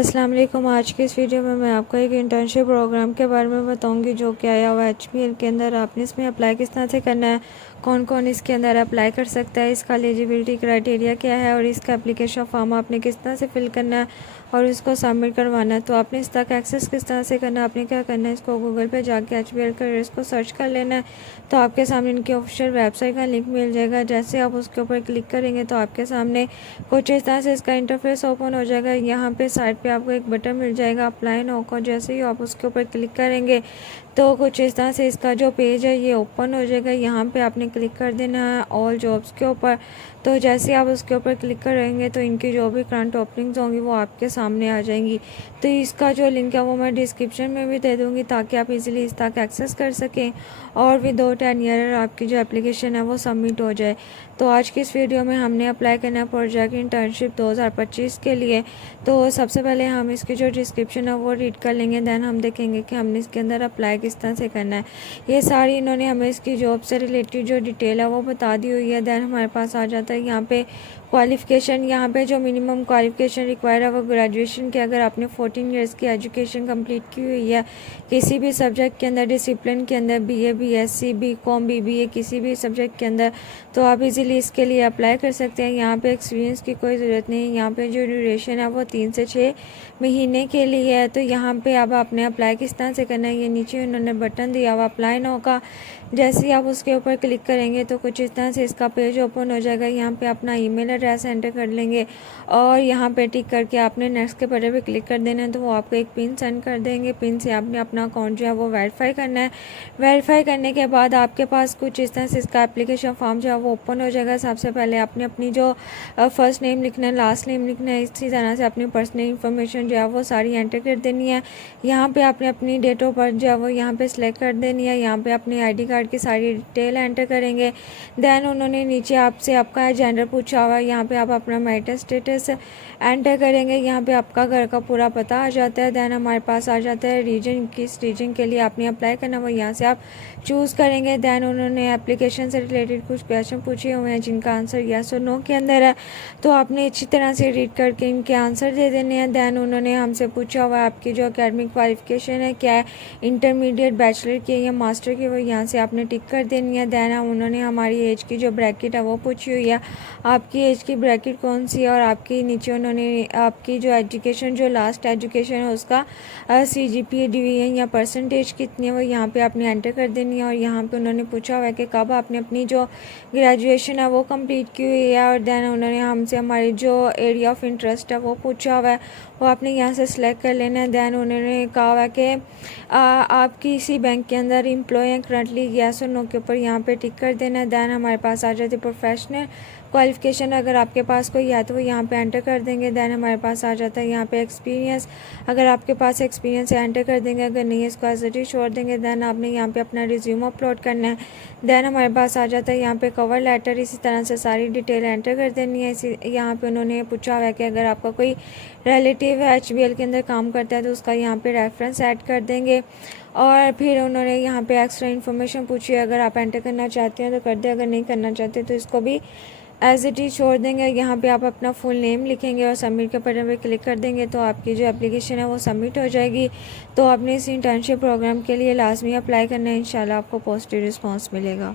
अस्सलाम वालेकुम। आज की इस वीडियो में मैं आपको एक इंटर्नशिप प्रोग्राम के बारे में बताऊंगी जो कि आया हुआ HBL के अंदर। आपने इसमें अप्लाई किस तरह से करना है, कौन कौन इसके अंदर अप्लाई कर सकता है, इसका एलिजिबिलिटी क्राइटेरिया क्या है और इसका एप्लीकेशन फॉर्म आपने किस तरह से फिल करना है और इसको सबमिट करवाना है। तो आपने इस तक एक्सेस किस तरह से करना है, आपने क्या करना है, इसको गूगल पे जाके HBL कर इसको सर्च कर लेना है। तो आपके सामने इनकी ऑफिशियल वेबसाइट का लिंक मिल जाएगा। जैसे आप उसके ऊपर क्लिक करेंगे तो आपके सामने कुछ इस तरह से इसका इंटरफेस ओपन हो जाएगा। यहाँ पे साइड पे आपको एक बटन मिल जाएगा अप्लाई नाउ का। जैसे ही आप उसके ऊपर क्लिक करेंगे तो कुछ इस तरह से इसका जो पेज है ये ओपन हो जाएगा। यहाँ पे आपने क्लिक कर देना है ऑल जॉब्स के ऊपर। तो जैसे आप उसके ऊपर क्लिक करेंगे तो इनकी जो भी करंट ओपनिंग्स होंगी वो आपके सामने आ जाएंगी। तो इसका जो लिंक है वो मैं डिस्क्रिप्शन में भी दे दूँगी ताकि आप इजीली इस तक एक्सेस कर सकें और विदाउट एनी एरर आपकी जो एप्लीकेशन है वो सबमिट हो जाए। तो आज की इस वीडियो में हमने अप्लाई करना है प्रोजेक्ट इंटर्नशिप 2025 के लिए। तो सबसे पहले हम इसकी जो डिस्क्रिप्शन है वो रीड कर लेंगे, दैन हम देखेंगे कि हमने इसके अंदर अप्लाई किस तरह से करना है। ये सारी इन्होंने हमें इसकी जॉब से रिलेटेड जो डिटेल है वो बता दी हुई है। दैन हमारे पास आ जाता है यहाँ पे क्वालिफ़िकेशन। यहाँ पे जो मिनिमम क्वालिफ़िकेशन रिक्वायर है वो ग्रेजुएशन की, अगर आपने 14 इयर्स की एजुकेशन कंप्लीट की हुई है किसी भी सब्जेक्ट के अंदर, डिसिप्लिन के अंदर, BA BSc BCom BBA किसी भी सब्जेक्ट के अंदर, तो आप इजीली इसके लिए अप्लाई कर सकते हैं। यहाँ पे एक्सपीरियंस की कोई ज़रूरत नहीं है। यहाँ पे जो ड्यूरेशन है वो 3 से 6 महीने के लिए है। तो यहाँ पे अब आपने अप्लाई किस तरह से करना है, ये नीचे उन्होंने बटन दिया हुआ अप्लाई नाउ का। जैसे ही आप उसके ऊपर क्लिक करेंगे तो कुछ इस तरह से इसका पेज ओपन हो जाएगा। यहाँ पे अपना ईमेल एड्रेस एंटर कर लेंगे और यहाँ पे टिक करके आपने नेक्स्ट के बटन पे क्लिक कर देना है। तो वो आपको एक पिन सेंड कर देंगे। पिन से आपने अपना अकाउंट जो है वो वेरीफाई करना है। वेरीफाई करने के बाद आपके पास कुछ इस तरह से इसका एप्लीकेशन फॉर्म जो है वो ओपन हो जाएगा। सबसे पहले आपने अपनी जो फर्स्ट नेम लिखना है, लास्ट नेम लिखना है, इसी तरह से अपनी पर्सनल इन्फॉर्मेशन जो है वो सारी एंटर कर देनी है। यहाँ पे आपने अपनी डेट ऑफ बर्थ जो है वो यहाँ पे सिलेक्ट कर देनी है। यहाँ पे अपने ID कार्ड की सारी डिटेल एंटर करेंगे। दैन उन्होंने नीचे आपसे आपका जेंडर पूछा हुआ है, यहाँ पे आप अपना मैरिटल स्टेटस एंटर करेंगे। यहाँ पे आपका घर का पूरा पता आ जाता है। दैन हमारे पास आ जाता है रीजन, किस रीजन के लिए आपने अप्लाई करना वो यहाँ से आप चूज़ करेंगे। दैन उन्होंने एप्लीकेशन से रिलेटेड कुछ क्वेश्चन पूछे हुए हैं जिनका आंसर येस और नो के अंदर है, तो आपने अच्छी तरह से रीड करके इनके आंसर दे देने हैं। दैन उन्होंने हमसे पूछा हुआ है आपकी जो एकेडमिक क्वालिफिकेशन है क्या है, इंटरमीडिएट, बैचलर की या मास्टर की, वो यहाँ से आपने टिक कर देनी है। दैन उन्होंने हमारी एज की जो ब्रैकेट है वो पूछी हुई है, आपकी एज की ब्रैकेट कौन सी है और आपकी नीचे उन्होंने आपकी जो एजुकेशन, जो लास्ट एजुकेशन है उसका CGPA डिवीजन या परसेंटेज कितनी है वो यहाँ पे आपने एंटर कर देनी है। और यहाँ पे उन्होंने पूछा हुआ है कि कब आपने अपनी जो ग्रेजुएशन है वो कंप्लीट की हुई है। और दैन उन्होंने हमसे हमारी जो एरिया ऑफ इंटरेस्ट है वो पूछा हुआ है, वो आपने यहाँ से सिलेक्ट कर लेना है। दैन उन्होंने कहा हुआ है कि आप किसी बैंक के अंदर एम्प्लॉय हैं करंटली, येस और नो के ऊपर यहाँ पे टिक कर देना है। दैन हमारे पास आ जाती है प्रोफेशनल क्वालिफिकेशन, अगर आपके पास कोई है तो वो यहाँ पे एंटर कर देंगे। दैन हमारे पास आ जाता है यहाँ पे एक्सपीरियंस, अगर आपके पास एक्सपीरियंस है एंटर कर देंगे, अगर नहीं है इसको एज इट इज छोड़ देंगे। दैन आपने यहाँ पे अपना रिज्यूम अपलोड करना है। दैन हमारे पास आ जाता है यहाँ पे कवर लेटर, इसी तरह से सारी डिटेल एंटर कर देनी है। इसी यहाँ पे उन्होंने पूछा हुआ है कि अगर आपका कोई रिलेटिव HBL के अंदर काम करता है तो उसका यहाँ पे रेफरेंस ऐड कर देंगे। और फिर उन्होंने यहाँ पे एक्स्ट्रा इन्फॉर्मेशन पूछी है, अगर आप एंटर करना चाहते हैं तो कर दें, अगर नहीं करना चाहते तो इसको भी एज इट इज छोड़ देंगे। यहाँ पे आप अपना फुल नेम लिखेंगे और सबमिट के बटन पे क्लिक कर देंगे तो आपकी जो एप्लीकेशन है वो सबमिट हो जाएगी। तो आपने इस इंटर्नशिप प्रोग्राम के लिए लाजमी अप्लाई करना है, इंशाल्लाह आपको पॉजिटिव रिस्पांस मिलेगा।